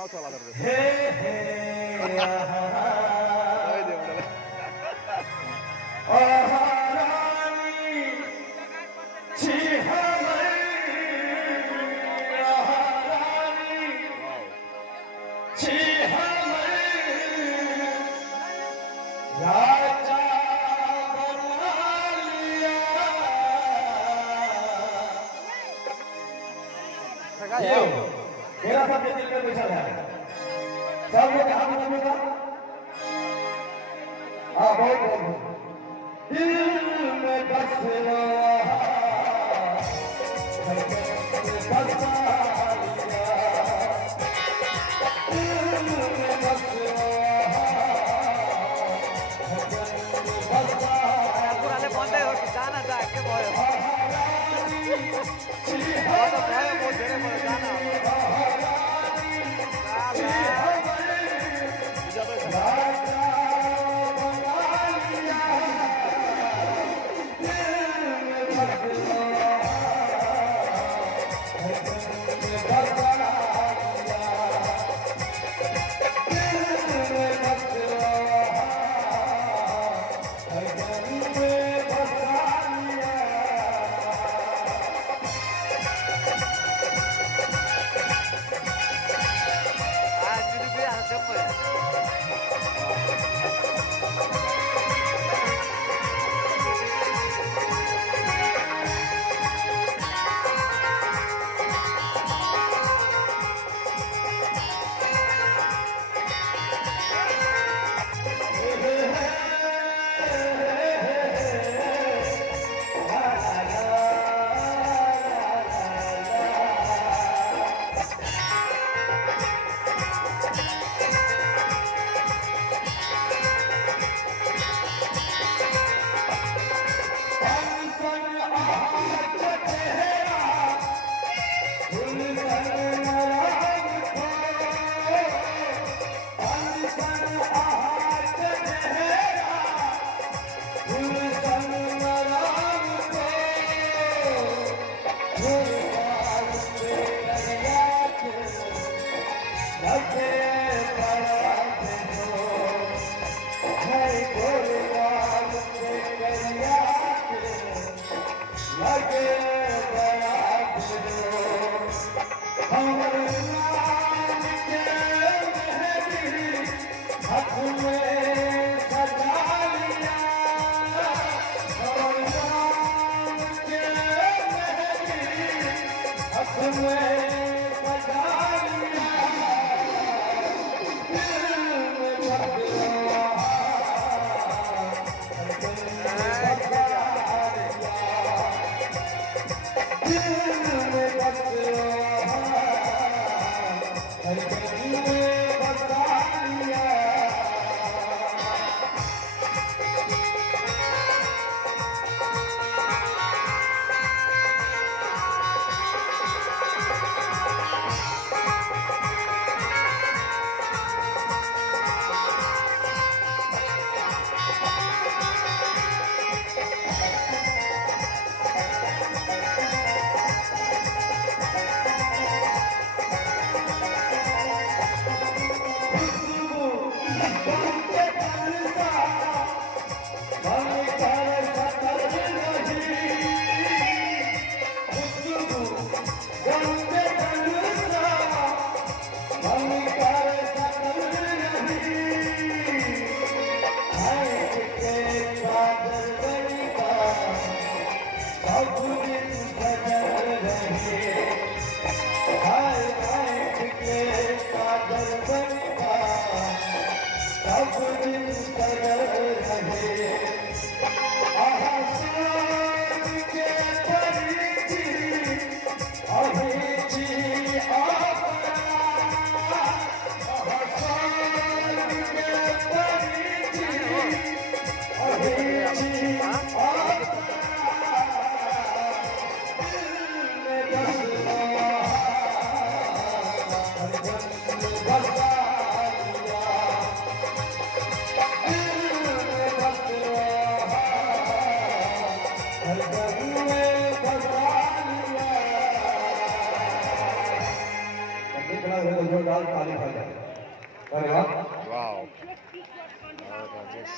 गावचा आला तर हे हे आहा काय दे म्हणाला आहारानी ची हमर आहारानी ची हमर राजा बना लिया सगळा मेरा सबके दिल में बैठा है सब लोग हाथ उठाएगा हाँ बहुत बहुत दिल में बस रहा बसा लिया दिल में बस रहा पुराने बंदे हो कि जाना जा के बोल तो भाई वो तेरे पर जाना हो तो जोरदार ताली बजाएं। अरे वाह।